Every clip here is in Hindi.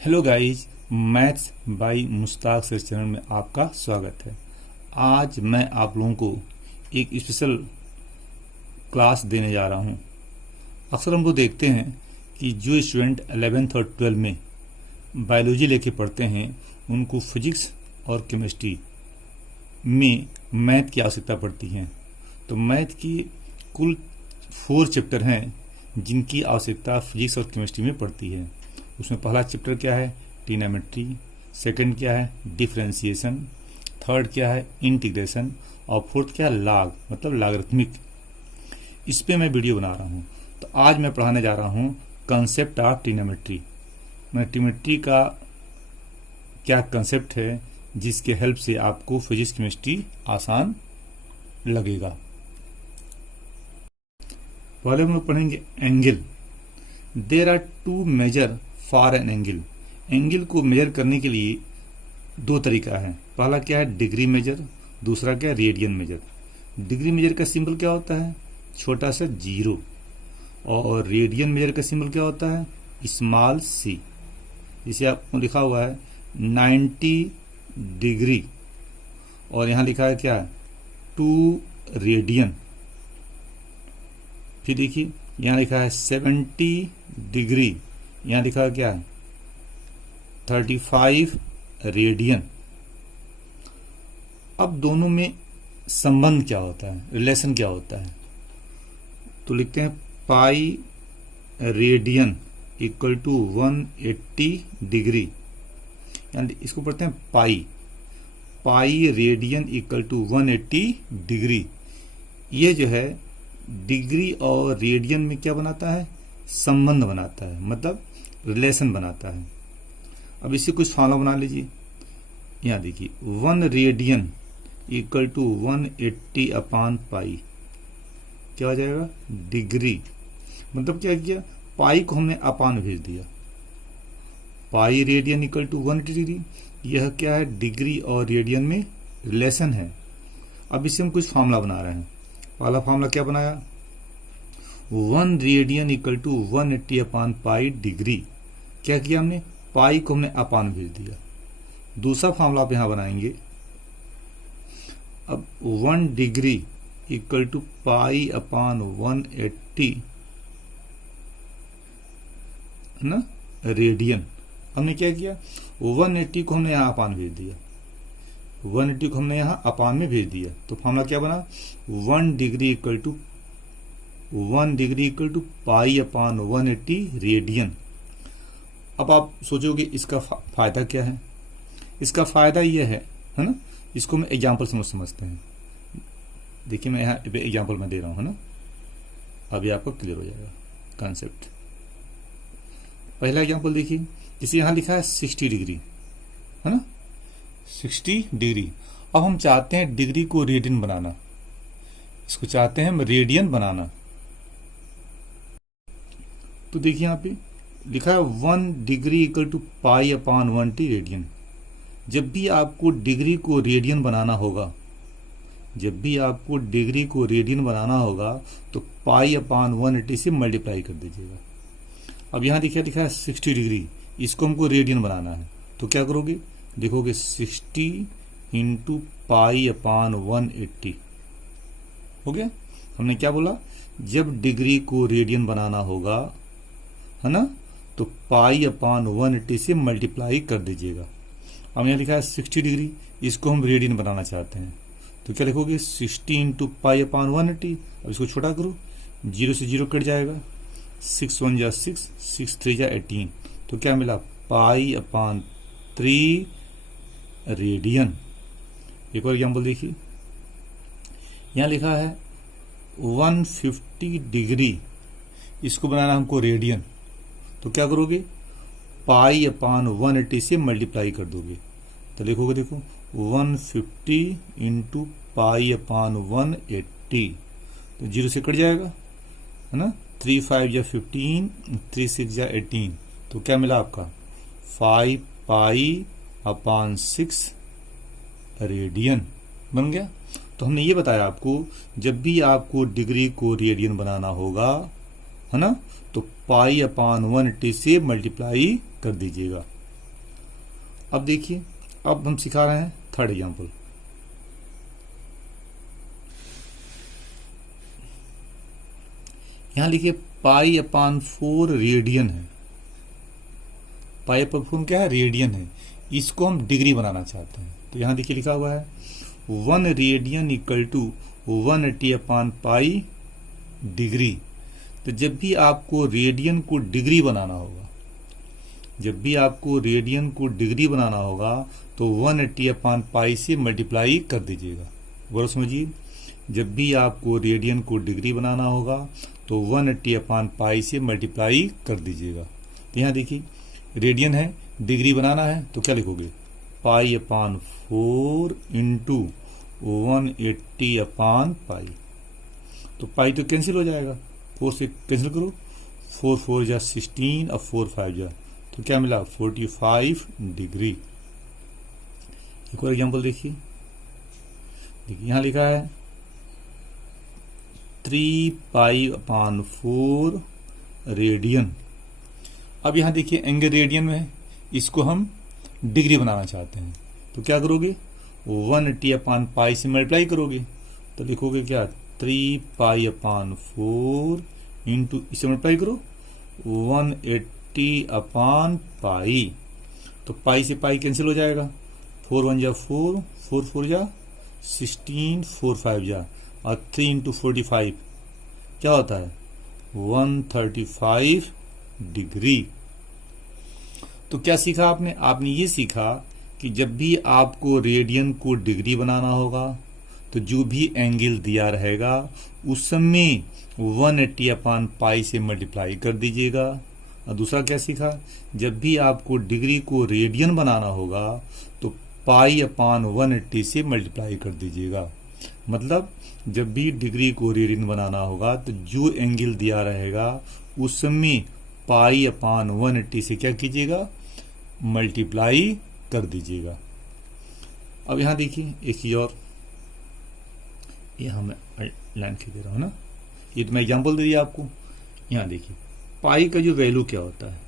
Hello guys, maths by Mushtaq sir channel में आपका स्वागत है। आज मैं आप लोगों को एक स्पेशल क्लास देने जा रहा हूं। अक्सर हम लोग देखते हैं कि जो स्टूडेंट 11th और 12 में बायोलॉजी लेके पढ़ते हैं उनको फिजिक्स और केमिस्ट्री में मैथ की आवश्यकता पड़ती है। तो मैथ की कुल 4 चैप्टर हैं जिनकी आवश्यकता फिजिक्स और केमिस्ट्री में पड़ती है। उसमें पहला चैप्टर क्या है? ट्रिग्नोमेट्री। सेकंड क्या है? डिफरेंशिएशन। थर्ड क्या है? इंटीग्रेशन। और फोर्थ क्या है? लॉग, मतलब लॉगरिथमिक। इस पे मैं वीडियो बना रहा हूँ। तो आज मैं पढ़ाने जा रहा हूँ कंसेप्ट ऑफ ट्रिग्नोमेट्री। मैं ट्रिग्नोमेट्री का क्या कंसेप्ट है जिसके हेल्प से आपको फिजिक्स केमिस्ट्री आसान लगेगा। पहले हम लोग पढ़ेंगे angle. There are two measure for an angle. Angle को मेजर करने के लिए दो तरीका है। पहला क्या है? Degree measure. दूसरा क्या है? Radian measure. डिग्री मेजर का सिंबल क्या होता है? छोटा सा जीरो। और रेडियन मेजर का सिंबल क्या होता है? Small C. जिसे आपको लिखा हुआ है 90 डिग्री और यहां लिखा है क्या? 2 रेडियन। फिर देखिए यहां लिखा है 70 डिग्री, यहां लिखा है क्या? 35 रेडियन। अब दोनों में संबंध क्या होता है, रिलेशन क्या होता है? तो लिखते हैं pi radian equal to 180 degree, यानी इसको पढ़ते हैं pi. Pi radian equal to 180 degree. ये जो है डिग्री और रेडियन में क्या बनाता है? संबंध बनाता है, मतलब रिलेशन बनाता है। अब इसे कुछ फॉर्मूला बना लीजिए। यहां देखिए 1 radian equal to 180 upon pi, क्या हो जाएगा? डिग्री। मतलब क्या किया? पाई को हमने अपॉन भेज दिया। Pi radian equal to 180 degree, यह क्या है? डिग्री और रेडियन में रिलेशन है। अब इसे हम कुछ फॉर्मूला बना रहे हैं। पहला फॉर्मूला क्या बनाया? 1 radian equal to 180 upon pi degree. क्या किया हमने? पाई को हमने अपॉन भेज दिया। दूसरा फॉर्मूला आप यहां बनाएंगे। अब 1 degree equal to pi upon 180 है ना, रेडियन। हमने क्या किया? 180 को हमने यहां अपॉन भेज दिया। 180 को हमने यहां अपॉन में भेज दिया। तो फॉर्मूला क्या बना? 1 degree equal to pi upon 180 radian. अब आप सोचोगे इसका फायदा क्या है? इसका फायदा यह है ना, इसको मैं एग्जांपल समझते हैं। देखिए मैं यहाँ एग्जांपल में दे रहा हूं, है ना। अभी आपको क्लियर हो जाएगा कॉन्सेप्ट। पहला एग्जांपल देखिए, जैसे यहां लिखा है 60 डिग्री, है ना, 60 डिग्री। अब हम चाहते हैं डिग्री को रेडियन बनाना। इसको चाहते हैं हम रेडियन बनाना। तो देखिए यहां पे लिखा है 1 degree equal to pi upon 180 radian. जब भी आपको डिग्री को रेडियन बनाना होगा, तो पाई अपॉन 180 से मल्टीप्लाई कर दीजिएगा। अब यहां देखिए लिखा है 60 डिग्री, इसको हमको रेडियन बनाना है। तो क्या करोगे? देखोगे 60 इंटू पाई अपॉन 180 हो गया। हमने क्या बोला? जब डिग्री को रेडियन बनाना होगा, है ना, तो पाई अपॉन 180 से मल्टीप्लाई कर दीजिएगा। अब यहां लिखा है 60 डिग्री, इसको हम रेडियन बनाना चाहते हैं। तो क्या लिखोगे? 60 इंटू पाई अपॉन 180। अब इसको छोटा करो, 0 से 0 कट जाएगा। 6 1 जा 6, 6 3 जा 18। तो क्या मिला? Pi upon 3 radian. एक और एग्जाम्पल देखिए, यहां लिखा है 150 डिग्री, इसको बनाना हमको रेडियन। तो क्या करोगे? पाई अपॉन 180 से मल्टीप्लाई कर दोगे। तो लिखोगे, देखो 150 इंटू पाई अपॉन 180। तो 0 से कट जाएगा, है ना। 3 5 या 15, 3 6 या 18। तो क्या मिला आपका? 5 पाई अपॉन 6 रेडियन बन गया। तो हमने ये बताया आपको, जब भी आपको डिग्री को रेडियन बनाना होगा, है ना, तो पाई अपॉन 180 से मल्टीप्लाई कर दीजिएगा। अब देखिए, अब हम सिखा रहे हैं थर्ड एग्जाम्पल। यहां लिखिए पाई अपान 4 रेडियन है। पाई अपान 4 क्या है? रेडियन है। इसको हम डिग्री बनाना चाहते हैं। तो यहां देखिए लिखा हुआ है 1 radian equal to 180 upon pi degree. तो जब भी आपको रेडियन को डिग्री बनाना होगा, जब भी आपको रेडियन को डिग्री बनाना होगा तो 180 अपान पाई से मल्टीप्लाई कर दीजिएगा। गौर समझिए, जब भी आपको रेडियन को डिग्री बनाना होगा तो 180 अपान पाई से मल्टीप्लाई कर दीजिएगा। तो यहाँ देखिए रेडियन है, डिग्री बनाना है, तो क्या लिखोगे? पाई अपान 4 इंटू 180 अपान पाई। तो पाई तो कैंसिल हो जाएगा, 4 से कैंसिल करो, 4 4 जा 16 और 4 5 जा, तो क्या मिला? 45 डिग्री। एक और एग्जाम्पल देखिए, यहां लिखा है 3 पाई अपान 4 रेडियन। अब यहां देखिए एंगल रेडियन में है, इसको हम डिग्री बनाना चाहते हैं। तो क्या करोगे? 180 अपान पाई से मल्टीप्लाई करोगे, तो लिखोगे क्या? 3 पाई अपान 4 इंटू, इसे मल्टीप्लाई करो 180 अपान पाई। तो पाई से पाई कैंसिल हो जाएगा, 4 1 जा 4, 4 4 जा 16, 4 5 जा, और 3 इंटू 45 क्या होता है? 135 डिग्री। तो क्या सीखा आपने? आपने ये सीखा कि जब भी आपको रेडियन को डिग्री बनाना होगा तो जो भी एंगल दिया रहेगा उस समय 180 अपान पाई से मल्टीप्लाई कर दीजिएगा। और दूसरा क्या सीखा? जब भी आपको डिग्री को रेडियन बनाना होगा तो पाई अपान 180 से मल्टीप्लाई कर दीजिएगा। मतलब जब भी डिग्री को रेडियन बनाना होगा तो जो एंगल दिया रहेगा उस समय पाई अपान 180 से क्या कीजिएगा? मल्टीप्लाई कर दीजिएगा। अब यहां देखिए एक चीज और, यहां मैं लाइन खींच दे रहा हूं ना, ये तो मैं एग्जाम्पल दे दिया आपको। यहां देखिए पाई का जो वैल्यू क्या होता है,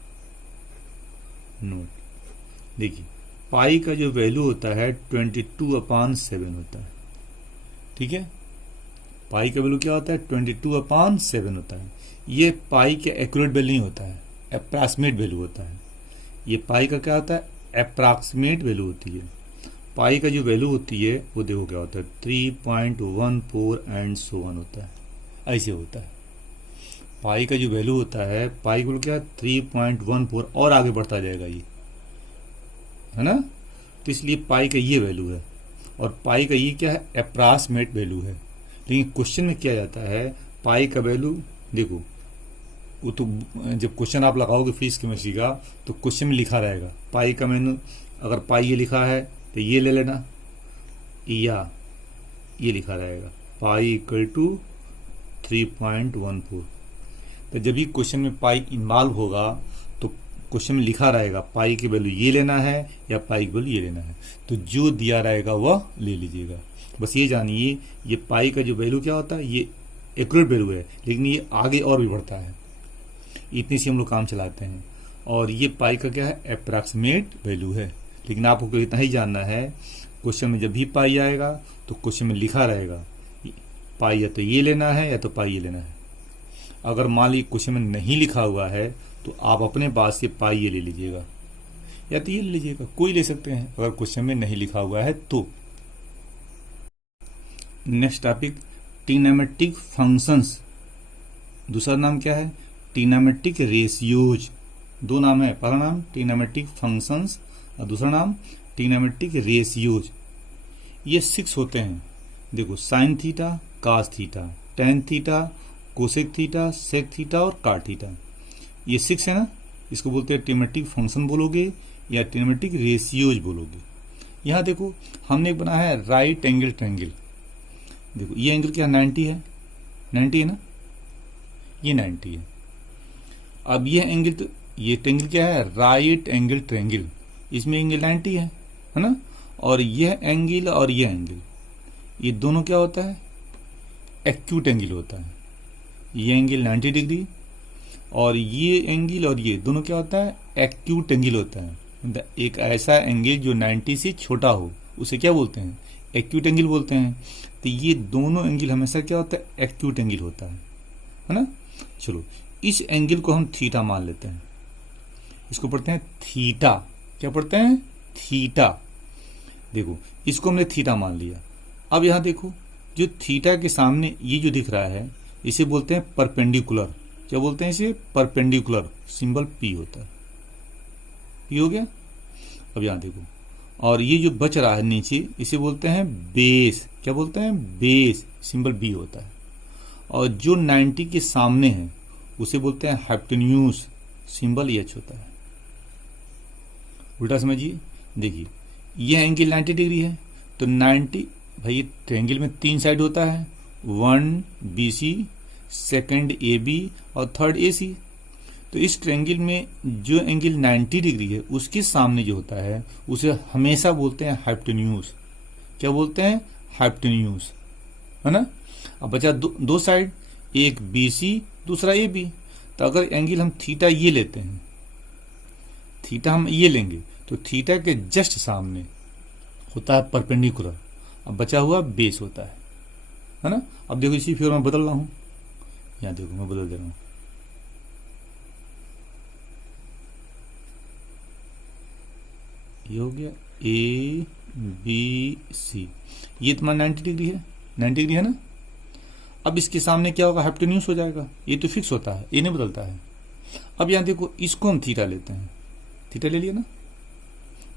नोट देखिए, पाई का जो वैल्यू होता है 22 अपान 7 होता है। ठीक है, पाई का वैल्यू क्या होता है? 22 अपान 7 होता है। ये पाई के एक्यूरेट वैल्यू नहीं होता है, अप्रॉक्सीमेट वैल्यू होता है। ये पाई का क्या होता है? अप्रॉक्सीमेट वैल्यू होती है। पाई का जो वैल्यू होती है वो देखो क्या होता है? 3.14 एंड सो ऑन होता है, ऐसे होता है। पाई का जो वैल्यू होता है, पाई को क्या 3.14 और आगे बढ़ता जाएगा ये, है ना? तो इसलिए पाई का ये वैल्यू है, और पाई का ये क्या है? अप्रॉक्सीमेट वैल्यू है। लेकिन क्वेश्चन में क्या जाता है, पाई का वैल्यू देखो, वो तो जब क्वेश्चन आप लगाओगे फिजिक्स केमिस्ट्री का तो क्वेश्चन में लिखा रहेगा पाई का वैल्यू। अगर पाई ये लिखा है तो ये ले लेना, या ये लिखा रहेगा पाई इक्वल टू 3.14। तो जब भी क्वेश्चन में पाई इन्वॉल्व होगा तो क्वेश्चन में लिखा रहेगा पाई की वैल्यू ये लेना है या पाई की वैल्यू ये लेना है। तो जो दिया रहेगा वह ले लीजिएगा। बस ये जानिए, ये पाई का जो वैल्यू क्या होता है, ये एक्यूरेट वैल्यू है, लेकिन ये आगे और भी बढ़ता है। इतनी से हम लोग काम चलाते हैं। और ये पाई का क्या है? अप्रॉक्सीमेट वैल्यू है। लेकिन आपको इतना ही जानना है, क्वेश्चन में जब भी पाई आएगा तो क्वेश्चन में लिखा रहेगा पाई या तो ये लेना है या तो पाई ये लेना है। अगर मान लीजिए क्वेश्चन में नहीं लिखा हुआ है तो आप अपने पास से पाई ये ले लीजिएगा या तो ये ले लीजिएगा, कोई ले सकते हैं अगर क्वेश्चन में नहीं लिखा हुआ है तो। Next topic, trigonometric functions. दूसरा नाम क्या है? Trigonometric ratios. दो नाम है, पहला नाम ट्रिग्नोमेट्रिक फंक्शंस और दूसरा नाम ट्रिग्नोमेट्रिक रेशियोज। ये 6 होते हैं। देखो, sine theta, cos theta, tan theta, cosec theta, sec theta और काट थीटा। ये 6 है ना, इसको बोलते हैं ट्रिग्नोमेट्रिक फंक्शन बोलोगे या ट्रिग्नोमेट्रिक रेशियोज बोलोगे। यहां देखो हमने बनाया है राइट एंगल ट्रायंगल। देखो ये एंगल क्या 90 है, 90 है ना, ये 90 है। अब ये एंगल, तो ये ट्रायंगल क्या है? Right angle triangle. इसमें एंगल 90 है ना, और यह एंगल और यह एंगल, ये दोनों क्या होता है? एक्यूट एंगल होता है। ये एंगल 90 डिग्री और ये एंगल और ये दोनों क्या होता है? एक्यूट एंगल होता है। एक ऐसा एंगल जो 90 से छोटा हो उसे क्या बोलते हैं, एक्यूट एंगल बोलते हैं। तो ये दोनों एंगल हमेशा क्या होता है, एक्यूट एंगल होता है ना। चलो इस एंगल को हम थीटा मान लेते हैं, इसको पढ़ते हैं थीटा। क्या पढ़ते हैं, थीटा। देखो इसको हमने थीटा मान लिया। अब यहां देखो जो थीटा के सामने ये जो दिख रहा है इसे बोलते हैं परपेंडिकुलर। क्या बोलते हैं इसे, परपेंडिकुलर। सिंबल पी होता है, पी हो गया। अब यहां देखो, और ये जो बच रहा है नीचे इसे बोलते हैं बेस। क्या बोलते हैं, बेस। सिंबल बी होता है। और जो 90 के सामने है उसे बोलते हैं हाइपोटेन्यूज। सिंबल एच होता है। उल्टा समझिए, देखिए यह एंगल 90 डिग्री है तो 90, भाई ट्रायंगल में 3 साइड होता है, 1 BC, सेकंड AB और थर्ड AC। तो इस ट्रायंगल में जो एंगल 90 डिग्री है उसके सामने जो होता है उसे हमेशा बोलते हैं हाइपोटेन्यूज। क्या बोलते हैं, हाइपोटेन्यूज, है ना। अब बचा दो साइड, एक BC दूसरा AB। तो अगर एंगल हम थीटा ये लेते हैं, थीटा हम ये लेंगे तो थीटा के जस्ट सामने होता है परपेंडिकुलर। अब बचा हुआ बेस होता है ना। अब देखो इसी फिगर में बदल रहा हूं, यहां देखो मैं बदल दे रहा हूं। ये हो गया ABC, ये तुम्हारा 90 डिग्री है, 90 डिग्री है ना। अब इसके सामने क्या होगा, हाइपोटेन्यूज हो जाएगा। ये तो फिक्स होता है, ये नहीं बदलता है। अब यहां देखो इसको हम थीटा लेते हैं, थीटा ले लिया ना,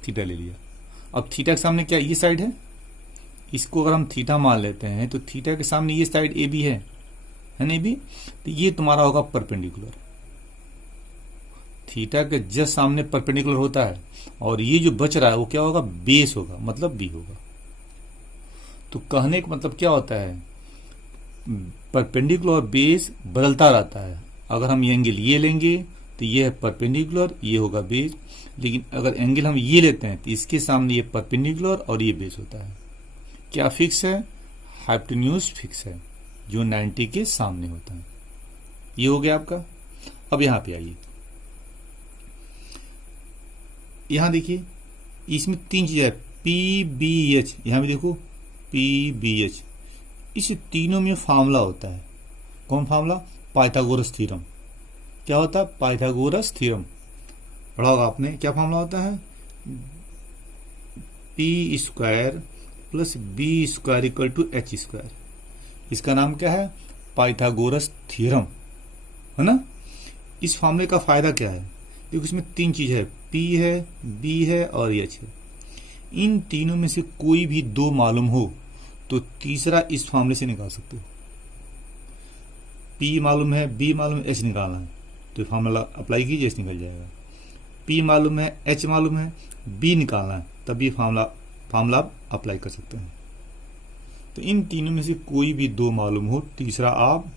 थीटा ले लिया। अब थीटा के सामने क्या ये साइड है, इसको अगर हम थीटा मान लेते हैं तो थीटा के सामने ये साइड AB है ना, AB। तो ये तुम्हारा होगा परपेंडिकुलर। थीटा के जस्ट सामने परपेंडिकुलर होता है और ये जो बच रहा है वो क्या होगा, बेस होगा, मतलब बी होगा। तो कहने का मतलब क्या होता है, परपेंडिकुलर और बेस बदलता रहता है। अगर हम ये एंगल ये लेंगे तो ये है परपेंडिकुलर, ये होगा बेस। लेकिन अगर एंगल हम ये लेते हैं तो इसके सामने ये परपेंडिकुलर और ये बेस होता है। क्या फिक्स है, हाइपोटेन्यूज फिक्स है जो 90 के सामने होता है। ये हो गया आपका। अब यहां पे आइए, यहां देखिए इसमें 3 चीज है, PBH। यहां भी देखो PBH, इस तीनों में फार्मूला होता है। कौन फार्मूला, पाइथागोरस थ्योरम। क्या होता है, पाइथागोरस थ्योरम पढ़ा होगा आपने। क्या फार्मूला होता है, P square plus B square equal to H square. इसका नाम क्या है, पाइथागोरस थ्योरम, है ना। इस फार्मूले का फायदा क्या है, देखो इसमें 3 चीज है, P है, B है और H है। इन तीनों में से कोई भी 2 मालूम हो तो तीसरा इस फार्मूले से निकाल सकते हो। P मालूम है, B मालूम है, H निकालना है तो फार्मूला अप्लाई कीजिए, H निकल जाएगा। P मालूम है, H मालूम है, B निकालना है, तब ये फार्मूला आप अप्लाई कर सकते हैं। तो इन तीनों में से कोई भी 2 मालूम हो, तीसरा आप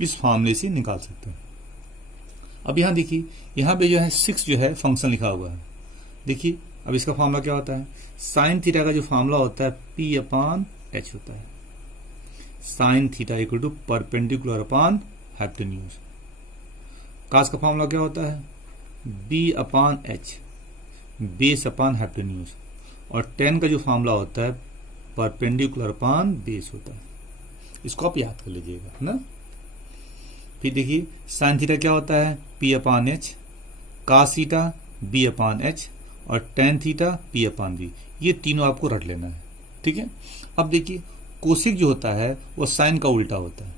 इस फार्मूले से निकाल सकते हैं। अब यहां देखिए, यहां पे जो है 6 जो है फंक्शन लिखा हुआ है। देखिए अब इसका फार्मूला क्या होता है, साइन थीटा का जो फार्मूला होता है P/H होता है। Sine theta equal to perpendicular upon hypotenuse. Cos का फार्मूला क्या होता है, B/H, बेस अपॉन हाइपोटेन्यूज। और टेन का जो फार्मूला होता है परपेंडिकुलर अपॉन बेस होता है। इसको आप याद कर लीजिएगा, है ना। फिर देखिए साइन थीटा क्या होता है, P/H, कास थीटा B/H और टेन थीटा P/B। ये तीनों आपको रट लेना है, ठीक है। अब देखिए कोसेक जो होता है वो साइन का उल्टा होता है।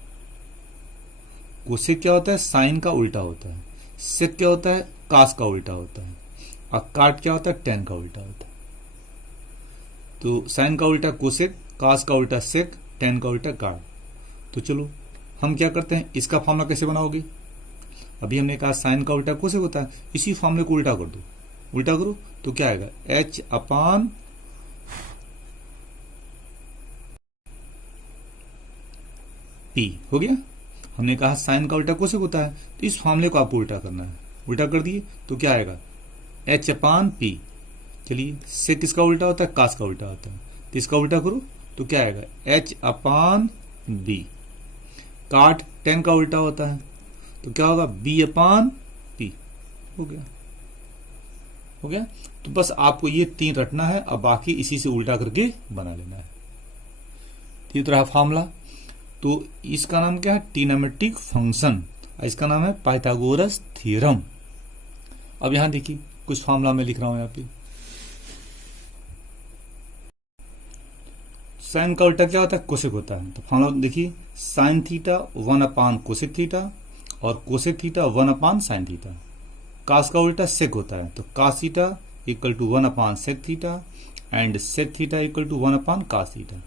कोसेक क्या होता है, साइन का उल्टा होता है। सेक क्या होता है, कास का उल्टा होता है। और काट क्या होता है, टेन का उल्टा होता है। तो साइन का उल्टा कोसेक, कास का उल्टा सेक, टेन का उल्टा काट। तो चलो हम क्या करते हैं, इसका फार्मूला कैसे बनाओगे। अभी हमने कहा साइन का उल्टा कोसेक होता है, इसी फार्मूले को उल्टा कर दो। उल्टा करो तो क्या आएगा, H/P हो गया। हमने कहा साइन का उल्टा कोसेक होता है, तो इस फार्मूले को आपको उल्टा करना है। उल्टा कर दिए तो क्या आएगा, H/P। चलिए सेक किसका उल्टा होता है, कास का उल्टा होता है, तो इसका उल्टा करो तो क्या आएगा, H/B। काट टेन का उल्टा होता है तो क्या होगा, B/P हो गया। हो गया। तो बस आपको ये 3 रटना है, अब बाकी इसी से उल्टा करके बना लेना है। ये तो रहा फॉर्मूला। तो इसका नाम क्या है? Trigonometric function. इसका नाम है पाइथागोरस थ्योरम। अब यहां देखिए कुछ फॉर्मूला मैं लिख रहा हूं यहाँ पे। साइन का उल्टा क्या होता है? कोसेक होता है। तो फॉर्मूला देखिए, साइन थीटा 1/कोसेक थीटा और कोसेक थीटा 1/साइन थीटा। कास का उल्टा सेक होता है, तो कास थीटा इक्वल टू 1/सेक theta and sec theta equal to 1/कास थीटा।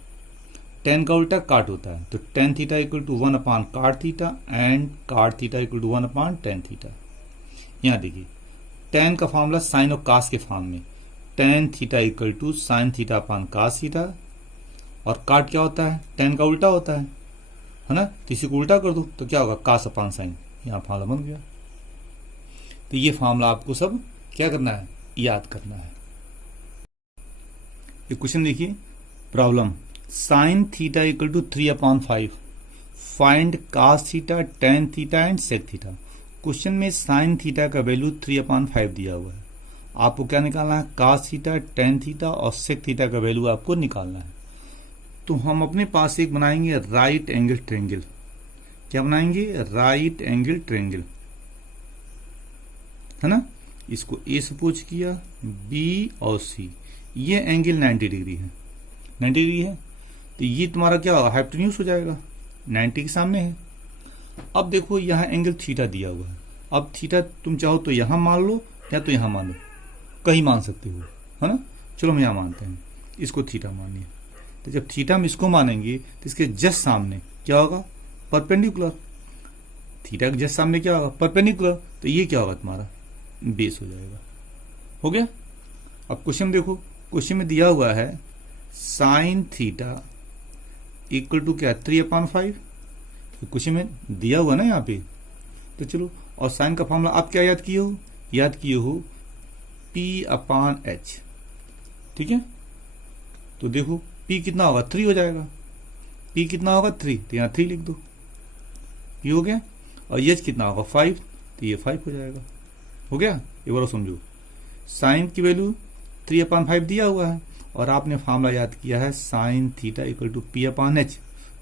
टेन का उल्टा काट होता है, तो टेन थीटा इक्वल टू 1/काट theta and cot theta equal to 1/टेन थीटा। यहां देखिए टेन का फॉर्मूला साइन और कास के फॉर्म में, tan theta equal to sine theta upon cos theta. और काट क्या होता है? टेन का उल्टा होता है ना। तो इसी को उल्टा कर दो तो क्या होगा? कास अपान साइन। यहां फॉर्मूला बन गया। तो ये फॉर्मूला आपको सब क्या करना है? याद करना है। ये क्वेश्चन देखिए, problem sine theta equal to 3/5, find cos theta, tan theta and sec theta. Question में साइन थीटा का वैल्यू 3/5 दिया हुआ है। आपको क्या निकालना है? कास थीटा, टेन थीटा और सेक थीटा का वैल्यू आपको निकालना है। तो हम अपने पास एक बनाएंगे राइट एंगल ट्रायंगल। क्या बनाएंगे? राइट एंगल ट्रायंगल, है ना। इसको ए सपोज किया, बी और सी। ये एंगल 90 डिग्री है, 90 डिग्री है। तो ये तुम्हारा क्या होगा? हाइपोटेन्यूज हो जाएगा, 90 के सामने है। अब देखो यहाँ एंगल थीटा दिया हुआ है। अब थीटा तुम चाहो तो यहां मान लो या तो यहां मान लो, कहीं मान सकते हो, है ना। चलो हम यहां मानते हैं, इसको थीटा मानिए। तो जब थीटा हम इसको मानेंगे तो इसके जस्ट सामने क्या होगा? परपेंडिकुलर। थीटा के जस्ट सामने क्या होगा? परपेंडिकुलर। तो ये क्या होगा? तुम्हारा बेस हो जाएगा। हो गया। अब क्वेश्चन देखो, क्वेश्चन में दिया हुआ है साइन थीटा इक्वल टू क्या? 3/5। क्वेश्चन में दिया हुआ ना यहाँ पे। तो चलो, और साइन का फॉर्मूला आप क्या याद किए हो? याद किए हो P/H, ठीक है। तो देखो P कितना होगा? 3 हो जाएगा। P कितना होगा? 3, तो यहाँ 3 लिख दो, ये हो गया। और H कितना होगा? 5, तो ये 5 हो जाएगा। हो गया। एक बार समझो, साइन की वैल्यू 3/5 दिया हुआ है और आपने फॉर्मूला याद किया है sine theta equal to P/H।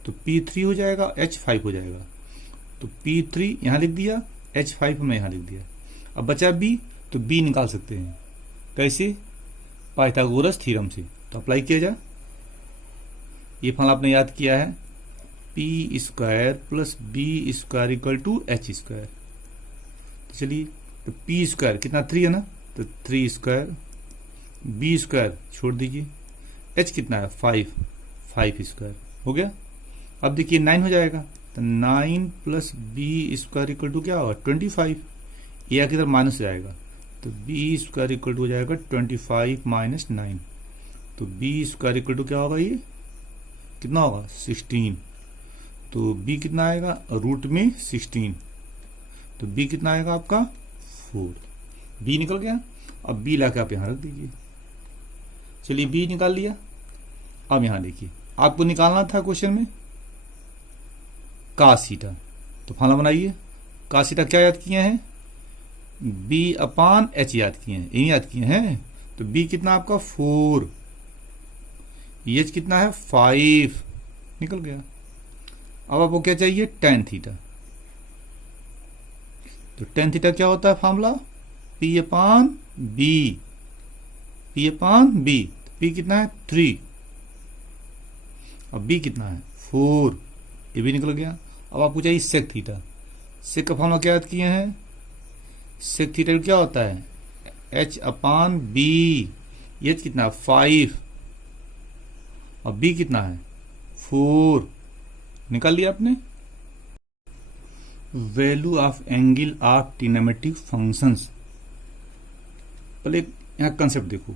तो P 3 हो जाएगा, H 5 हो जाएगा। तो P 3 यहां लिख दिया, H 5 हमने यहां लिख दिया। अब बचा B, तो B निकाल सकते हैं कैसे? पाइथागोरस थ्योरम से। तो अप्लाई किया जाए। ये फॉर्मूला आपने याद किया है, P² plus B² equal to H²। तो चलिए, तो P² कितना? 3 है ना, तो 3², B² छोड़ दीजिए, H कितना है? 5² हो गया। अब देखिए 9 हो जाएगा, तो 9 प्लस B² इक्वल टू क्या होगा? 25। ये किधर माइनस हो जाएगा, तो B² इक्वल टू हो जाएगा 25 माइनस 9। तो B² इक्वल टू क्या होगा? ये कितना होगा? 16। तो B कितना आएगा? रूट में 16। तो B कितना आएगा आपका? 4। B निकल गया। अब B लाके आप यहां रख दीजिए। चलिए B निकाल लिया। अब यहां देखिए, आपको निकालना था क्वेश्चन में कास थीटा। तो फॉर्मूला बनाइए। कास थीटा क्या याद किए हैं? B/H याद किए हैं, यही याद किए हैं। तो B कितना आपका? 4, H कितना है? 5, निकल गया। अब आपको क्या चाहिए? Tan theta. तो टेन थीटा क्या होता है फॉर्मूला? P/B। P/B। P कितना है? 3। अब B कितना है? 4, ये भी निकल गया। अब आपको चाहिए सेक थीटा। सेक का फॉर्मूला क्या याद किए हैं? सेक थीटा क्या होता है? H/B। H कितना है? 5 और B कितना है? 4। निकाल लिया आपने। Value of angle of trigonometric functions. पहले यहां कंसेप्ट देखो,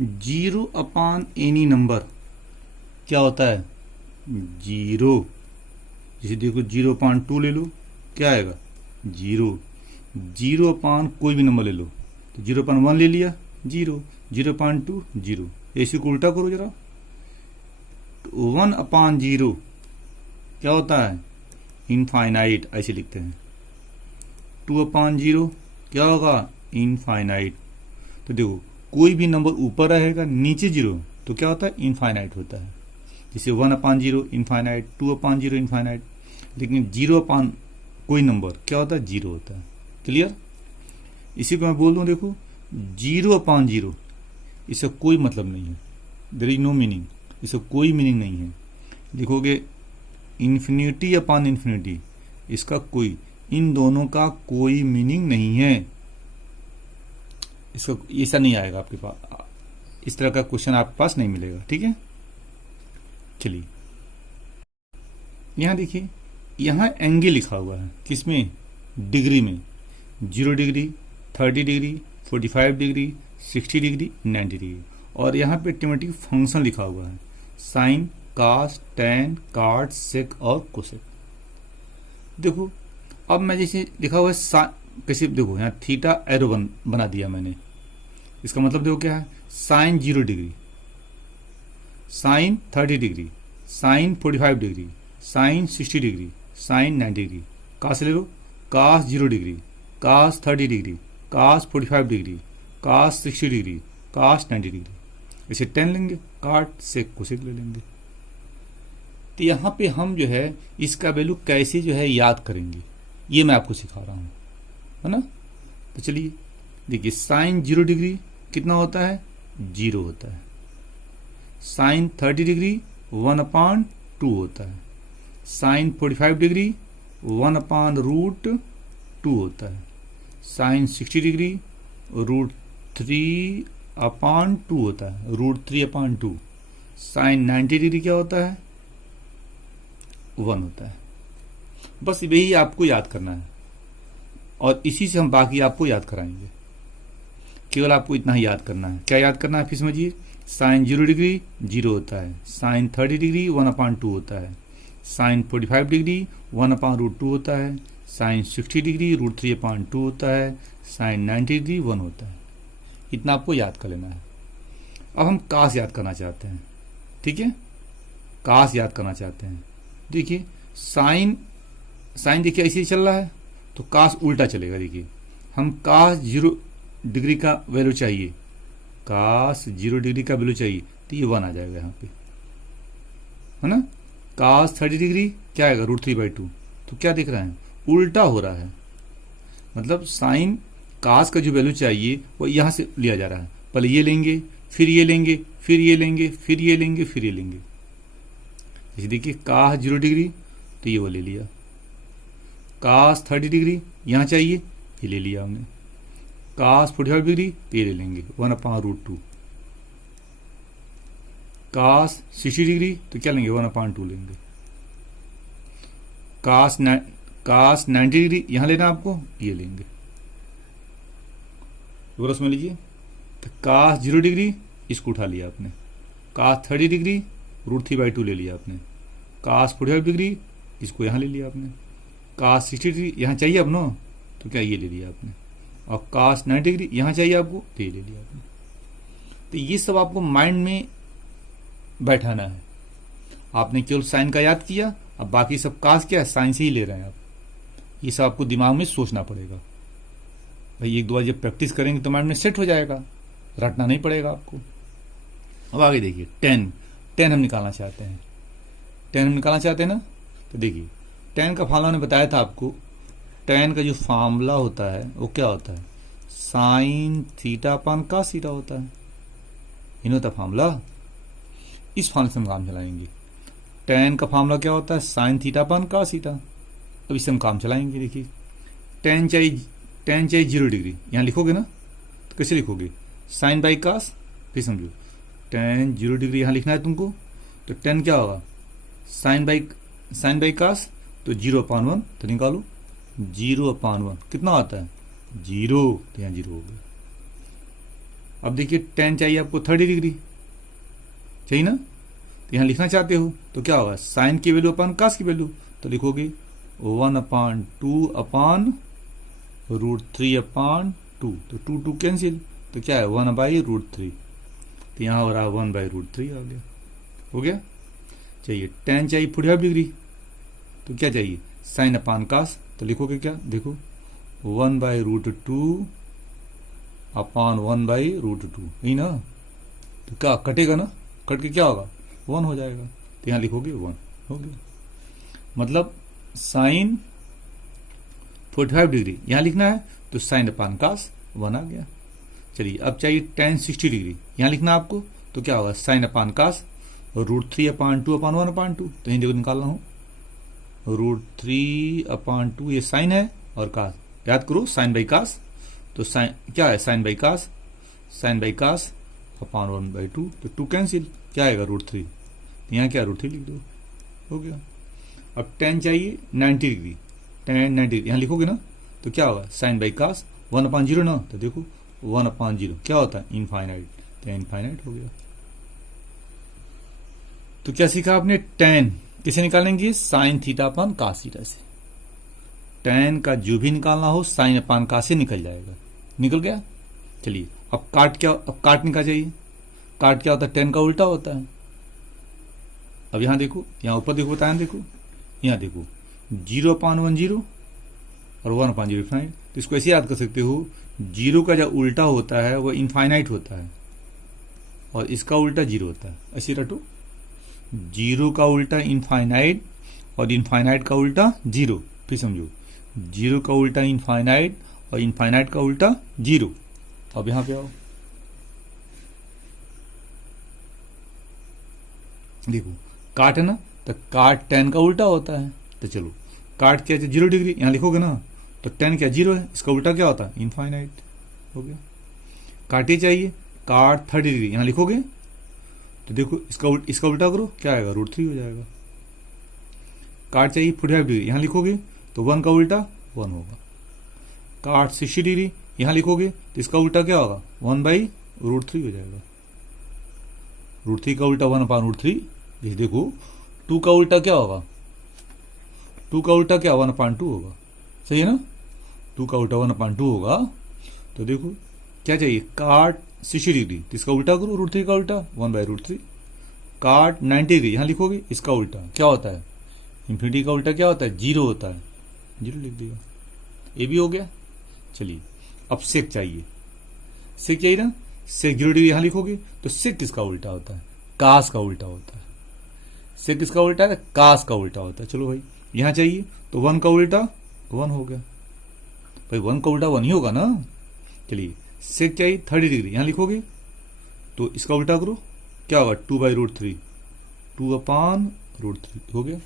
0/एनी नंबर क्या होता है? 0। जैसे देखो 0/2 ले लो, क्या आएगा? 0। 0/ कोई भी नंबर ले लो, तो 0/1 ले लिया, 0। 0/2 0। ऐसे को उल्टा करो जरा, 1/0 क्या होता है? इनफाइनाइट, ऐसे लिखते हैं। 2/0 क्या होगा? इनफाइनाइट। तो देखो कोई भी नंबर ऊपर रहेगा नीचे जीरो तो क्या होता है, इनफाइनाइट होता है। जैसे 1/0 इनफाइनाइट, 2/0 इनफाइनाइट, लेकिन 0 कोई नंबर क्या होता है, जीरो होता है। क्लियर? इसी को मैं बोल दूं, देखो 0/0 इसका कोई मतलब नहीं है, देयर इज नो मीनिंग, इसका कोई मीनिंग नहीं है। लिखोगे इन्फिनिटी अपॉन इन्फिनिटी, इसका कोई, इन दोनों का कोई मीनिंग नहीं है। इसका ऐसा नहीं आएगा आपके पास, इस तरह का क्वेश्चन आपके पास नहीं मिलेगा। ठीक है, चलिए यहां देखिए, यहां एंगल लिखा हुआ है, किसमें, डिग्री में, 0 degree, 30 degree, 45 degree, 60 degree, 90 degree. और यहाँ पे ट्रिग्नोमेट्रिक फंक्शन लिखा हुआ है, साइन, कॉस, टैन, कॉट, सेक और कोसेक। देखो अब मैं जैसे लिखा हुआ है कैसे, देखो यहाँ थीटा एरो बना दिया मैंने, इसका मतलब देखो क्या है, sine 0 degree, sine 30 degree, sine 45 degree, sine 60 degree, sine 90 degree. Cos ले लो, cos 0 degree, cos 30 degree, cos 45 degree, cos 60 degree, cos 90 degree. इसे टेन लेंगे, कॉट सेक कोसेक ले लेंगे। तो यहाँ पे हम जो है इसका वैल्यू कैसे जो है याद करेंगे, ये मैं आपको सिखा रहा हूँ, है ना। तो चलिए देखिए, साइन 0 डिग्री कितना होता है, 0 होता है। साइन 30 डिग्री 1/2 होता है। साइन 45 डिग्री 1/√2 होता है। साइन 60 डिग्री √3/2 होता है, √3/2। साइन 90 डिग्री क्या होता है, 1 होता है। बस यही आपको याद करना है और इसी से हम बाकी आपको याद कराएंगे। केवल आपको इतना ही याद करना है। क्या याद करना है, फिर समझिए, साइन 0 डिग्री 0 होता है। साइन 30 डिग्री 1/2 होता है। साइन 45 डिग्री 1/√2 होता है। साइन 60 डिग्री √3/2 होता है। साइन 90 डिग्री 1 होता है। इतना आपको याद कर लेना है। अब हम कास याद करना चाहते हैं, ठीक है, कास याद करना चाहते हैं। देखिए साइन देखिए ऐसे ही चल रहा है तो कास उल्टा चलेगा। देखिए हम कास 0 डिग्री का वैल्यू चाहिए, कास 0 डिग्री का वैल्यू चाहिए तो ये 1 आ जाएगा यहाँ पे, है ना। कास 30 डिग्री क्या आएगा, √3/2। तो क्या दिख रहा है, उल्टा हो रहा है। मतलब साइन कास का जो वैल्यू चाहिए वो यहाँ से लिया जा रहा है। पहले ये लेंगे, फिर ये लेंगे, फिर ये लेंगे, फिर ये लेंगे, फिर ये लेंगे। जैसे देखिए कास 0 डिग्री तो ये वो ले लिया। कास 30 डिग्री यहाँ चाहिए, ये ले लिया हमने। कास 45 डिग्री ये ले लेंगे 1/√2। कास 60 डिग्री तो क्या लेंगे, 1/2 लेंगे। कास 90 डिग्री यहाँ लेना आपको, ये लेंगे। दोबारा समझ लीजिए, तो कास 0 डिग्री इसको उठा लिया आपने। कास 30 डिग्री √3/2 ले लिया आपने। कास 45 डिग्री इसको यहाँ ले लिया आपने। कास 60 डिग्री यहाँ चाहिए अब ना, तो क्या ये ले लिया आपने। और कास 90 डिग्री यहाँ चाहिए आपको, तो ये ले लिया आपने। तो ये सब आपको माइंड में बैठाना है। आपने केवल साइन का याद किया, अब बाकी सब कास क्या है, साइन से ही ले रहे हैं आप। ये सब आपको दिमाग में सोचना पड़ेगा भाई। एक दो बार जब प्रैक्टिस करेंगे तो माइंड में सेट हो जाएगा, रटना नहीं पड़ेगा आपको। अब आगे देखिए, 10 हम निकालना चाहते हैं। 10 हम निकालना चाहते हैं ना, तो देखिए 10 का फार्मूला ने बताया था आपको। 10 का जो फार्मूला होता है वो क्या होता है, साइन थीटा अपान कॉस थीटा होता है। इन होता फार्मूला, इस फार्मूले से हम काम चलाएंगे। 10 का फार्मूला क्या होता है, साइन थीटा अपान कॉस थीटा। अब इससे हम काम चलाएंगे। देखिए 10 चाहिए 0 डिग्री, यहाँ लिखोगे ना, तो कैसे लिखोगे, साइन बाई कॉस। फिर समझो 10 0 डिग्री यहाँ लिखना है तुमको, तो 10 क्या होगा, साइन बाई कॉस, तो 0/1। तो निकालो 0/1 कितना आता है, 0। तो यहाँ 0 हो गया। अब देखिए 10 चाहिए आपको 30 डिग्री चाहिए ना, तो यहाँ लिखना चाहते हो तो क्या होगा, साइन की वैल्यू अपान कॉस की वैल्यू। तो लिखोगे 1/2/√3/2। तो 2 कैंसिल, तो क्या है 1/√3। तो यहाँ हो रहा है 1/√3 आ गया, हो गया। चाहिए 10 चाहिए 45 डिग्री, तो क्या चाहिए, साइन अपान कॉस। तो लिखोगे क्या, देखो 1/√2 अपॉन 1/√2, यही ना। तो क्या कटेगा ना, कट के क्या होगा 1 हो जाएगा, तो यहाँ लिखोगे 1 हो गया। मतलब साइन 45 डिग्री यहाँ लिखना है, तो साइन अपान कास 1 आ गया। चलिए अब चाहिए tan 60 डिग्री यहाँ लिखना है आपको, तो क्या होगा साइन अपान कास √3/2/1/2, तो यही देखो निकालना हूं, √3/2 ये साइन है और कास, याद करो साइन बाई कास, तो साइन क्या है sine by cos, sine by cos upon 1/2, तो 2 कैंसिल, क्या आएगा √3, यहाँ क्या √3 लिख दो, हो गया। अब tan चाहिए 90 डिग्री, tan 90 डिग्री यहाँ लिखोगे ना, तो क्या होगा साइन बाई कास 1/0 ना, तो देखो 1/0 क्या होता है इनफाइनाइट, तो इनफाइनाइट हो गया। तो क्या सीखा आपने, tan किसे निकालेंगे, sine theta upon cos theta से। tan का जो भी निकालना हो साइन अपान कास से निकल जाएगा, निकल गया। चलिए अब काटने का चाहिए, काट क्या होता है, tan का उल्टा होता है। अब यहां देखो, यहां ऊपर देखो बताया, देखो यहां देखो 0/10 और 1/0 फाइन, तो इसको ऐसे याद कर सकते हो, 0 का जो उल्टा होता है वो इनफाइनाइट होता है और इसका उल्टा 0 होता है, ऐसे रटो, 0 का उल्टा इनफाइनाइट और इनफाइनाइट का उल्टा 0, फिर समझो 0 का उल्टा इनफाइनाइट और इनफाइनाइट का उल्टा 0। अब यहां पे आओ, देखो काट है ना, तो काट tan का उल्टा होता है, तो चलो काट क्या 0 डिग्री यहां लिखोगे ना, तो tan क्या 0 है, इसका उल्टा क्या होता है इनफाइनाइट, हो गया। काटे चाहिए काट 30 डिग्री यहां लिखोगे, तो देखो इसका उल्टा करो, क्या आएगा √3 हो जाएगा। काट चाहिए 45 डिग्री यहां लिखोगे, तो 1 का उल्टा 1 होगा। काट 60 डिग्री यहां लिखोगे, तो इसका उल्टा क्या होगा 1/√3 हो जाएगा। √3 का उल्टा 1/√3, देखो 2 का उल्टा क्या होगा, 2 का उल्टा क्या 1/2 होगा, सही है ना, 2 का उल्टा 1/2 होगा। तो देखो क्या चाहिए, काट 60 डिग्री, तो इसका उल्टा करो, √3 का उल्टा 1/√3। काट 90 डिग्री यहां लिखोगे, इसका उल्टा क्या होता है, इंफिनिटी का उल्टा क्या होता है 0 होता है, 0 लिख दिया, ये भी हो गया। चलिए अब सेक चाहिए, सेक चाहिए ना, सेक 0 डिग्री यहां लिखोगे, तो सेक किसका उल्टा होता है, कास का उल्टा होता है। सेक किसका उल्टा है, कास का उल्टा होता है। चलो भाई यहां चाहिए, तो 1 का उल्टा 1 हो गया, भाई 1 का उल्टा 1 ही होगा ना। चलिए सेक चाहिए 30 डिग्री यहां लिखोगे, तो इसका उल्टा करो, क्या होगा 2/√3, 2/√3 हो गया।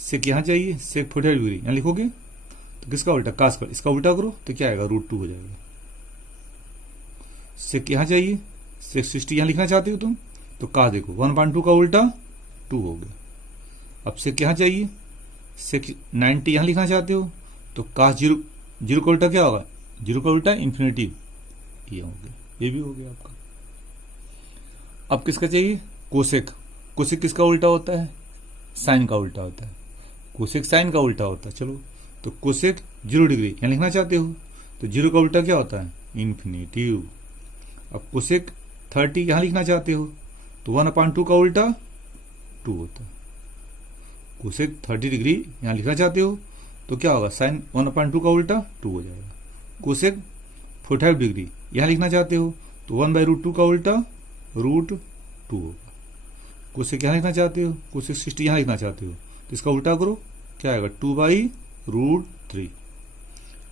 सेक यहां चाहिए, सेक 45 डिग्री यहां लिखोगे, तो किसका उल्टा कास का, इसका उल्टा करो, तो क्या आएगा √2 हो जाएगा। सेक यहां चाहिए, सेक 60 यहां लिखना चाहते हो तुम, तो कास देखो 1/2 का उल्टा 2 हो गया। अब सेक यहां चाहिए, सेक 90 यहां लिखना चाहते हो, तो कास 0 का उल्टा क्या होगा, 0 का उल्टा इन्फिनिटी, ये हो गया, ये भी हो गया आपका। अब किसका चाहिए, कोसेक, कोसेक किसका उल्टा होता है, साइन का उल्टा होता है, कोसेक साइन का उल्टा होता है। चलो तो कोसेक 0 डिग्री यहां लिखना चाहते हो, तो 0 का उल्टा क्या होता है इन्फिनिटिव। अब कोसेक 30 यहां लिखना चाहते हो, तो 1/2 का उल्टा 2 होता है। कोसेक 30 डिग्री यहां लिखना चाहते हो, तो क्या होगा साइन 1/2 का उल्टा 2 हो जाएगा। कोसेक 45 डिग्री यहां लिखना चाहते हो, तो 1/√2 का उल्टा √2 होगा। कोसेक यहां लिखना चाहते हो, कोसेक 60 यहां लिखना चाहते हो, तो इसका उल्टा करो, क्या आएगा 2/√3।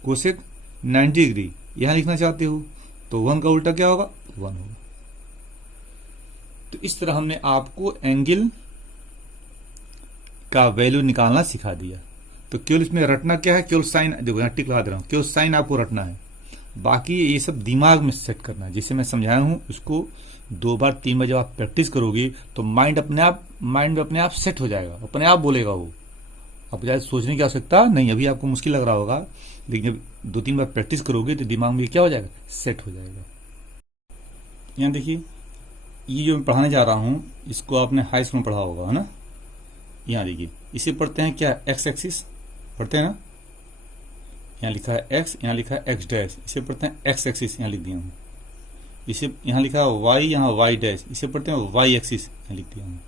कोसेक 90 डिग्री यहां लिखना चाहते हो, तो 1 का उल्टा क्या होगा 1 होगा। तो इस तरह हमने आपको एंगल का वैल्यू निकालना सिखा दिया। तो केवल इसमें रटना क्या है, केवल साइन, देखो यहाँ टिक लगा दे रहा हूं, केवल साइन आपको रटना है, बाकी ये सब दिमाग में सेट करना है। जैसे मैं समझाया हूं उसको 2 बार 3 बार जब आप प्रैक्टिस करोगे, तो माइंड में अपने आप सेट हो जाएगा, अपने आप बोलेगा वो, अब ज्यादा सोचने की आवश्यकता नहीं। अभी आपको मुश्किल लग रहा होगा, लेकिन जब 2-3 बार प्रैक्टिस करोगे तो दिमाग में क्या हो जाएगा, सेट हो जाएगा। यहाँ देखिए, ये जो मैं पढ़ाने जा रहा हूं, इसको आपने हाई स्कूल में पढ़ा होगा, है ना। यहाँ देखिए, इसे पढ़ते हैं क्या, एक्स एक्सिस पढ़ते हैं ना, यहाँ लिखा है एक्स, यहाँ लिखा है एक्स डैश, इसे पढ़ते हैं एक्स एक्सिस, यहाँ लिख दिया हूँ। इसे यहाँ लिखा है वाई, यहाँ वाई डैश, इसे पढ़ते हैं वाई एक्सिस, यहाँ लिख दिया हूँ।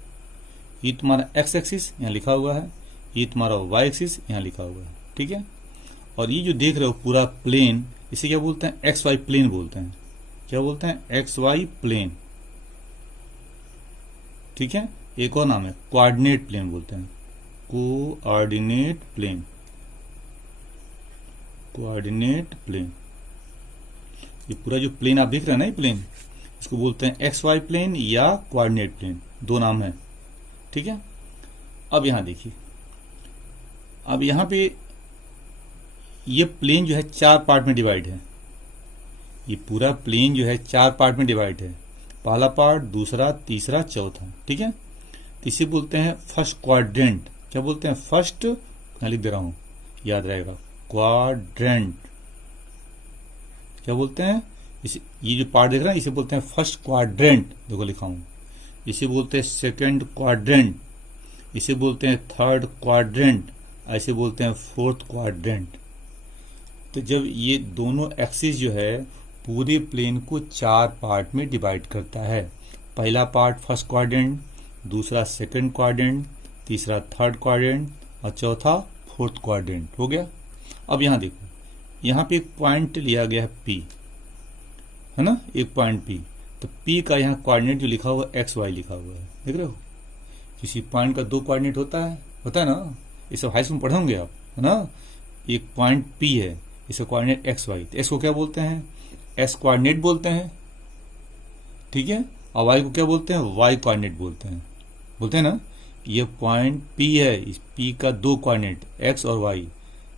ये तुम्हारा एक्स एक्सिस यहाँ लिखा हुआ है, ये तुम्हारा वाई एक्सिस यहाँ लिखा हुआ है, ठीक है। और ये जो देख रहे हो पूरा प्लेन, इसे क्या बोलते हैं, एक्स वाई प्लेन बोलते हैं। क्या बोलते हैं, एक्स वाई प्लेन। ठीक है, एक और नाम है कोऑर्डिनेट प्लेन बोलते हैं, कोऑर्डिनेट प्लेन, कोऑर्डिनेट प्लेन। ये पूरा जो प्लेन आप देख रहे हैं ना, ये प्लेन, इसको बोलते हैं एक्स वाई प्लेन या कोऑर्डिनेट प्लेन, दो नाम है। ठीक है, अब यहां देखिए, अब यहां पे ये प्लेन जो है 4 पार्ट में डिवाइड है। ये पूरा प्लेन जो है 4 पार्ट में डिवाइड है, पहला पार्ट, दूसरा, तीसरा, चौथा। ठीक है, तो इसे बोलते हैं फर्स्ट क्वाड्रेंट। क्या बोलते हैं, फर्स्ट, मैं लिख दे रहा हूं, याद रहेगा, क्वाड्रेंट। क्या बोलते हैं इसे, ये जो पार्ट देख रहे हैं इसे बोलते हैं फर्स्ट क्वाड्रेंट, देखो लिखा हूं। इसे बोलते हैं सेकंड क्वाड्रेंट, इसे बोलते हैं थर्ड क्वाड्रेंट, ऐसे बोलते हैं फोर्थ क्वाड्रेंट। तो जब ये दोनों एक्सिस जो है पूरे प्लेन को 4 पार्ट में डिवाइड करता है, पहला पार्ट फर्स्ट क्वाड्रेंट, दूसरा सेकंड क्वाड्रेंट, तीसरा थर्ड क्वाड्रेंट और चौथा फोर्थ क्वाड्रेंट, हो गया। अब यहां देखो, यहां पे एक पॉइंट लिया गया है P, है ना, एक पॉइंट P। तो P का यहाँ कोऑर्डिनेट जो लिखा हुआ है एक्स वाई लिखा हुआ है, देख रहे हो। किसी पॉइंट का 2 कोऑर्डिनेट होता है ना, ये सब हाई स्कूल में पढ़े होंगे आप, है ना। एक पॉइंट P है, इसे कोऑर्डिनेट एक्स वाई, तो इसको क्या बोलते हैं, एस कोऑर्डिनेट बोलते हैं। ठीक है, और वाई को क्या बोलते हैं, वाई कोऑर्डिनेट बोलते हैं ना। ये पॉइंट P है, इस P का 2 कोऑर्डिनेट एक्स और वाई,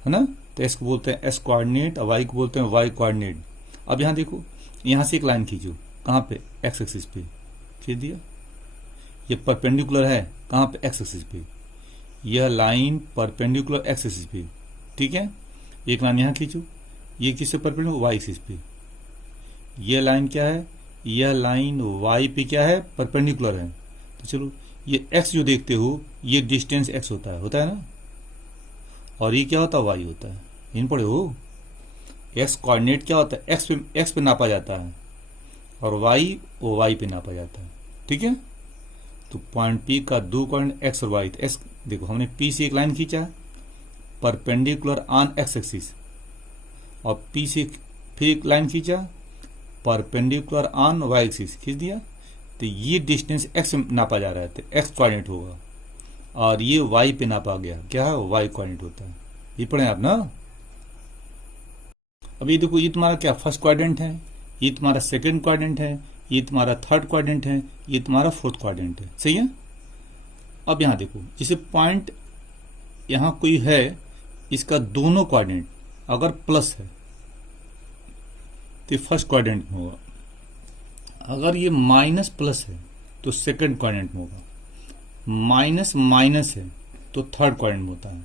है ना, तो इसको बोलते हैं एस कोऑर्डिनेट और वाई को बोलते हैं वाई कोऑर्डिनेट। अब यहां देखो, यहां से एक लाइन खींचो, कहां पे, एक्स एक्सिस पे खींच दिया। ये परपेंडिकुलर है, कहां पे, एक्स एक्सिस पे। यह लाइन परपेंडिकुलर एक्स एक्सिस पे। ठीक है, एक लाइन यहां खींचो, ये किससे परपेंडिकुलर, वाई एक्सिस पे। यह लाइन क्या है, यह लाइन वाई पे क्या है, परपेंडिकुलर है। तो चलो, ये एक्स जो देखते हो ये डिस्टेंस एक्स होता है ना, और ये क्या होता है, वाई होता है। इन पढ़े हो, एक्स कोऑर्डिनेट क्या होता है, एक्स पे नापा जाता है, और वाई वो वाई पे नापा जाता है। ठीक है, तो पॉइंट P का 2 कोऑर्डिनेट एक्स और वाई। एक्स देखो, हमने P से एक लाइन खींचा परपेंडिकुलर ऑन एक्स एक्सिस, और P से फिर एक लाइन खींचा परपेंडिकुलर ऑन वाई एक्सिस, खींच दिया। तो ये डिस्टेंस एक्स में नापा जा रहा है, तो एक्स कोऑर्डिनेट होगा, और ये वाई पे नापा गया, क्या है, वाई कोऑर्डिनेट होता है। ये पढ़े आप ना। अब ये देखो, ये तुम्हारा क्या, फर्स्ट क्वाड्रेंट है, ये तुम्हारा सेकंड क्वाड्रेंट है, ये तुम्हारा थर्ड क्वाड्रेंट है, ये तुम्हारा फोर्थ क्वाड्रेंट है, सही है। अब यहां देखो, जैसे पॉइंट यहां कोई है, इसका दोनों क्वाड्रेंट अगर प्लस है तो फर्स्ट क्वाड्रेंट में होगा, अगर ये माइनस प्लस है तो सेकंड क्वाड्रेंट में होगा, माइनस माइनस है तो थर्ड क्वाड्रेंट में होता है,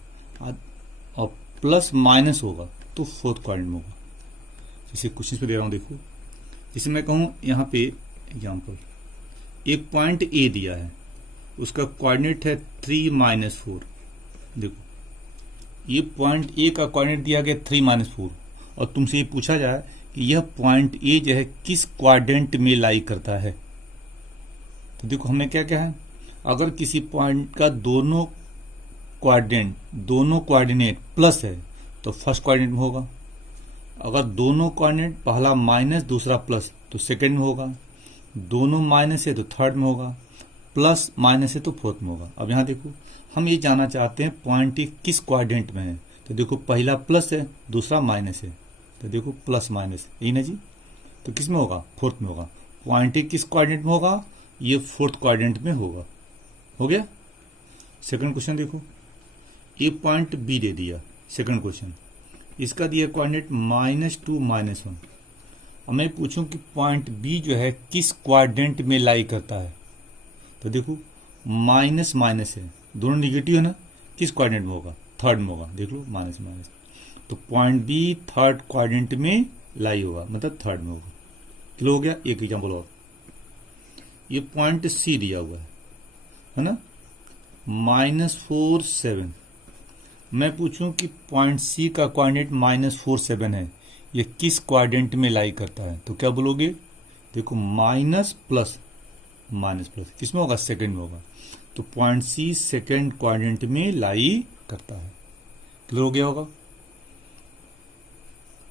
और प्लस माइनस होगा तो फोर्थ क्वाड्रेंट में होगा। जैसे क्वेश्चन पे दे रहा हूं, देखो, जैसे मैं कहूं यहां पे एग्जाम्पल, एक पॉइंट ए दिया है, उसका कोऑर्डिनेट है 3-4। देखो, ये पॉइंट ए का कोऑर्डिनेट दिया गया 3-4, और तुमसे ये पूछा जाए कि यह पॉइंट ए जो है किस क्वाड्रेंट में लाई करता है। तो देखो, हमने क्या कहा है, अगर किसी पॉइंट का दोनों कोऑर्डिनेट प्लस है तो फर्स्ट क्वाड्रेंट में होगा, अगर दोनों कोऑर्डिनेट पहला माइनस दूसरा प्लस तो सेकंड में होगा, दोनों माइनस है तो थर्ड में होगा, प्लस माइनस है तो फोर्थ में होगा। अब यहां देखो, हम ये जानना चाहते हैं पॉइंट ए किस क्वाड्रेंट में है। तो देखो, पहला प्लस है, दूसरा माइनस है, तो देखो प्लस माइनस, यही ना जी। तो किस में होगा, फोर्थ में होगा। पॉइंट ए किस क्वाड्रेंट में होगा, ये फोर्थ क्वाड्रेंट में होगा। हो गया। सेकंड क्वेश्चन देखो, ये पॉइंट बी दे दिया, सेकंड क्वेश्चन, इसका दिया कोऑर्डिनेट -2 -1। अब मैं पूछूं कि पॉइंट बी जो है किस क्वाड्रेंट में लाई करता है। तो देखो, माइनस माइनस है, दोनों निगेटिव है ना, किस क्वाड्रेंट में होगा, थर्ड में होगा। देख लो, माइनस माइनस, तो पॉइंट बी थर्ड क्वाड्रेंट में लाई होगा, मतलब थर्ड में होगा। क्लियर हो गया। एक एग्जाम्पल और, ये पॉइंट सी दिया हुआ है ना, -4 7। मैं पूछूं कि पॉइंट सी का कोऑर्डिनेट -4 7 है, ये किस क्वाड्रेंट में लाई करता है। तो क्या बोलोगे, देखो, माइनस प्लस किसमें होगा, सेकंड में होगा। तो पॉइंट सी सेकंड क्वाड्रेंट में लाई करता है। क्लियर हो गया होगा।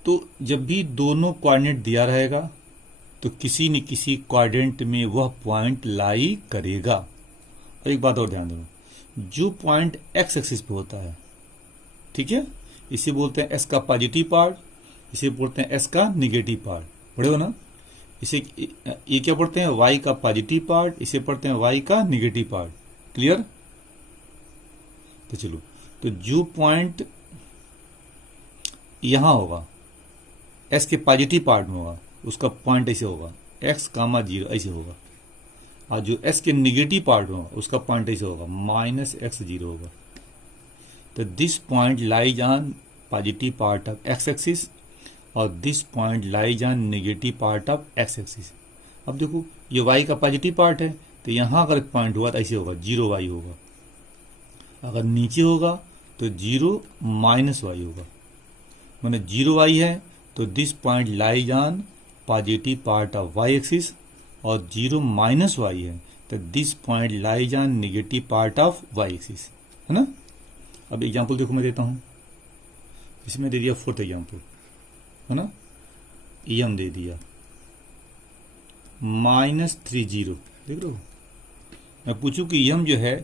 तो जब भी दोनों कोऑर्डिनेट दिया रहेगा तो किसी न किसी कोऑर्डिनेट में वह पॉइंट लाई करेगा। और एक बात और ध्यान दो, जो पॉइंट एक्स एक्सिस पे होता है, ठीक है, इसे बोलते हैं एस का पॉजिटिव पार्ट, इसे बोलते हैं एस का निगेटिव पार्ट। पढ़े हो ना? इसे ये क्या पढ़ते हैं? वाई का पॉजिटिव पार्ट, इसे पढ़ते हैं वाई का निगेटिव पार्ट। क्लियर? तो चलो, तो जो पॉइंट यहां होगा एस के पॉजिटिव पार्ट में होगा, उसका पॉइंट ऐसे होगा एक्स कामा 0 ऐसे होगा। और जो एस के निगेटिव पार्ट में होगा उसका पॉइंट ऐसे होगा -x0 होगा। तो this point lies on positive part of x axis और this point lies on negative part of x axis. अब देखो, ये वाई का पॉजिटिव पार्ट है, तो यहां अगर पॉइंट हुआ तो ऐसे होगा 0y होगा। अगर नीचे होगा तो 0 -y होगा। मैंने 0y है तो this point lies on positive part of y axis, और 0 -y है तो this point lies on negative part of y axis, है ना? अब एग्जांपल देखो मैं देता हूं, इसमें दे दिया 4th एग्जांपल, है ना? एम दे दिया -30, देख रहे हो? मैं पूछूं कि यम जो है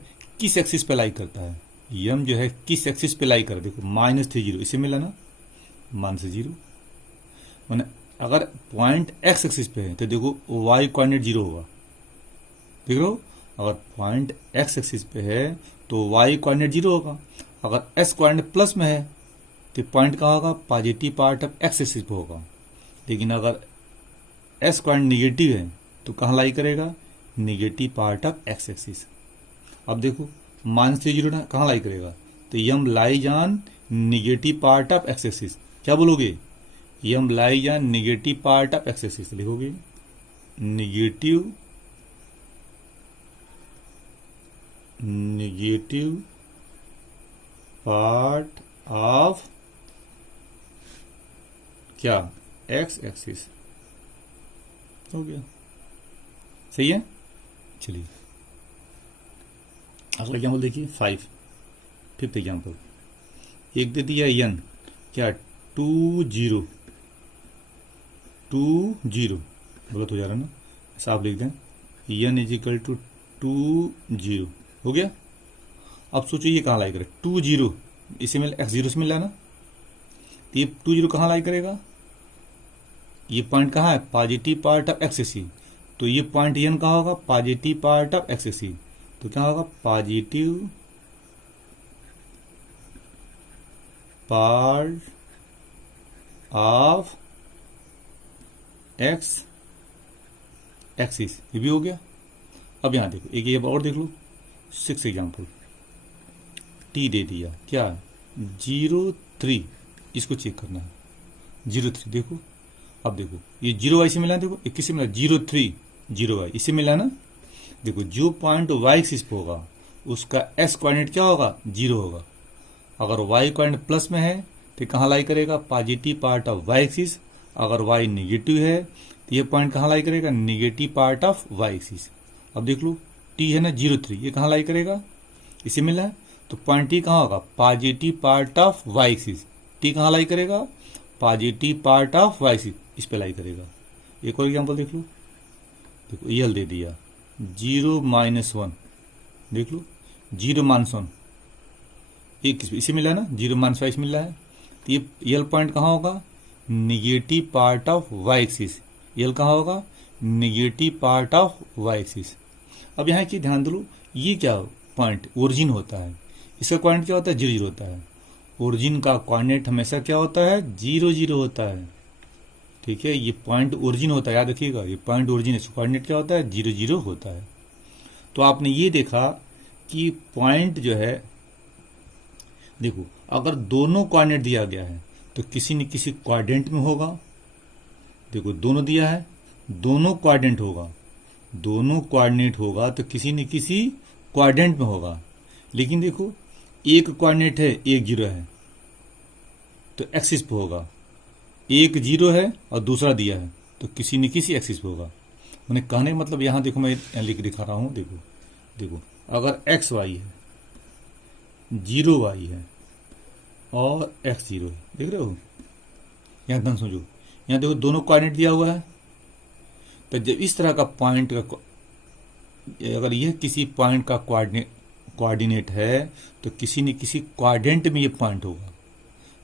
किस एक्सिस पे लाई करता है, यम जो है किस एक्सिस पे लाई कर, देखो -30 इसे मिला ना, -0। मैंने अगर पॉइंट एक्स एक्सिस पे है तो देखो वाई कोऑर्डिनेट 0 होगा, देख रहे हो? अगर पॉइंट एक्स एक्सिस पे है तो वाई कोऑर्डिनेट 0 होगा। अगर एस कोऑर्डिनेट प्लस में है तो पॉइंट कहाँ होगा? Positive part of x axis पे होगा। लेकिन अगर एस कोऑर्डिनेट निगेटिव है तो कहाँ लाई करेगा? Negative part of x axis. अब देखो -30 ना कहाँ लाई करेगा? तो यम lies on negative part of x axis. क्या बोलोगे? यम lies on negative part of x axis लिखोगे, निगेटिव पार्ट ऑफ क्या? X axis. हो गया, सही है। चलिए अगला एग्जाम्पल देखिए 5th एग्जाम्पल। एक दे दिया एन क्या 20 गलत हो जा रहा है ना, ऐसा आप लिख दें एन = 20 हो गया। अब सोचो ये कहाँ लाई करे 20, इसे मिल x0 से मिला ना, तो ये 20 कहाँ लाई करेगा? ये पॉइंट कहाँ है? Positive part of x axis. तो ये पॉइंट एन कहाँ होगा? Positive part of x axis. तो क्या होगा? Positive part of x axis, ये भी हो गया। अब यहां देखो एक ये और देख लो 6th एग्जाम्पल। टी दे दिया क्या 03, इसको चेक करना है 03। देखो अब देखो ये 0y से मिला, देखो 21 से मिला 03 0y इससे मिला ना। देखो जो पॉइंट y एक्सिस पे होगा उसका s कोऑर्डिनेट क्या होगा? 0 होगा। अगर y कोऑर्डिनेट प्लस में है तो कहाँ लाई करेगा? Positive part of y axis. अगर y नेगेटिव है तो ये पॉइंट कहाँ लाई करेगा? Negative part of y axis. अब देख लो t है ना 03, ये कहाँ लाई करेगा? इसे मिला है तो पॉइंट t कहाँ होगा? Positive part of y axis. t कहाँ लाई करेगा? Positive part of y axis, इस पे लाई करेगा। एक और एग्जांपल देख लो, देखो यल दे दिया 0 -1, देख लो 0 -1 एक इसे मिला है ना, 0 -5 मिला है। तो ये यल पॉइंट कहाँ होगा? Negative part of y axis. यल कहाँ होगा? Negative part of y axis. अब यहाँ की ध्यान दो, ये क्या पॉइंट ओरिजिन होता है, इसका पॉइंट क्या होता है? 0 0 होता है। ओरिजिन का कोऑर्डिनेट हमेशा क्या होता है? 0 0 होता है, ठीक है। ये पॉइंट ओरिजिन होता है, याद रखिएगा ये पॉइंट ओरिजिन है, कोऑर्डिनेट क्या होता है? 0 0 होता है। तो आपने ये देखा कि पॉइंट जो है, देखो अगर दोनों कोऑर्डिनेट दिया गया है तो किसी न किसी क्वाड्रेंट में होगा। देखो दोनों दिया है, दोनों कोऑर्डिनेट होगा, दोनों कोऑर्डिनेट होगा तो किसी न किसी क्वाड्रेंट में होगा। लेकिन देखो एक कोऑर्डिनेट है, एक 0 है तो एक्सिस पे होगा, एक 0 है और दूसरा दिया है तो किसी न किसी एक्सिस पे होगा। मैंने कहने का मतलब यहां देखो मैं लिख दिखा रहा हूं, देखो देखो अगर एक्स वाई है, 0y है और x0 है, देख रहे हो? यहाँ ध्यान समझो, यहाँ देखो दोनों कोऑर्डिनेट दिया हुआ है, तो जब इस तरह का पॉइंट का, अगर यह किसी पॉइंट का कोऑर्डिनेट है तो किसी न किसी क्वाड्रेंट में ये पॉइंट होगा।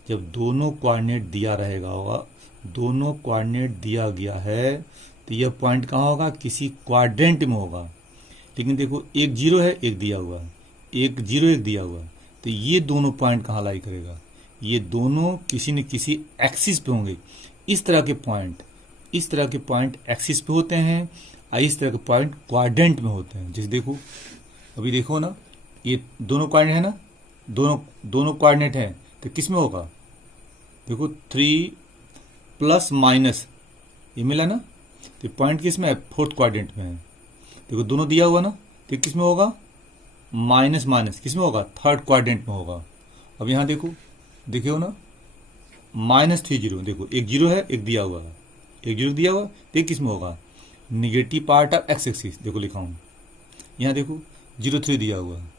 जब दोनों कोऑर्डिनेट दिया रहेगा होगा, दोनों कोऑर्डिनेट दिया गया है तो यह पॉइंट कहाँ होगा, किसी क्वाड्रेंट में होगा। लेकिन देखो एक जीरो है, एक दिया हुआ है, एक जीरो एक दिया हुआ है, तो ये दोनों पॉइंट कहाँ लाई करेगा, ये दोनों किसी न किसी एक्सिस पे होंगे। इस तरह के पॉइंट एक्सिस पे होते हैं और इस तरह के पॉइंट क्वाड्रेंट में होते हैं। जैसे देखो, अभी देखो ना, ये दोनों कोऑर्डिनेट है ना, दोनों कोऑर्डिनेट है, तो किस में होगा, देखो 3 प्लस माइनस ये मिला ना, तो पॉइंट किस में है, फोर्थ क्वाड्रेंट में है। देखो दोनों दिया हुआ ना, तो किस में होगा, माइनस माइनस किस में होगा, थर्ड क्वाड्रेंट में होगा। अब यहाँ देखो ना, -3 जीरो, देखो एक जीरो है, एक दिया हुआ है, एक जीरो दिया हुआ, तो किस में होगा, negative part of x axis. देखो लिखा हूँ, यहाँ देखो 0 3 दिया हुआ है,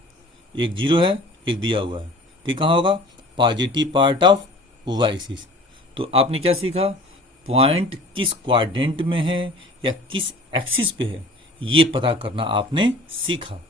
एक जीरो है, एक दिया हुआ है, तो कहाँ होगा, positive part of y axis. तो आपने क्या सीखा, पॉइंट किस क्वाड्रेंट में है या किस एक्सिस पे है, ये पता करना आपने सीखा।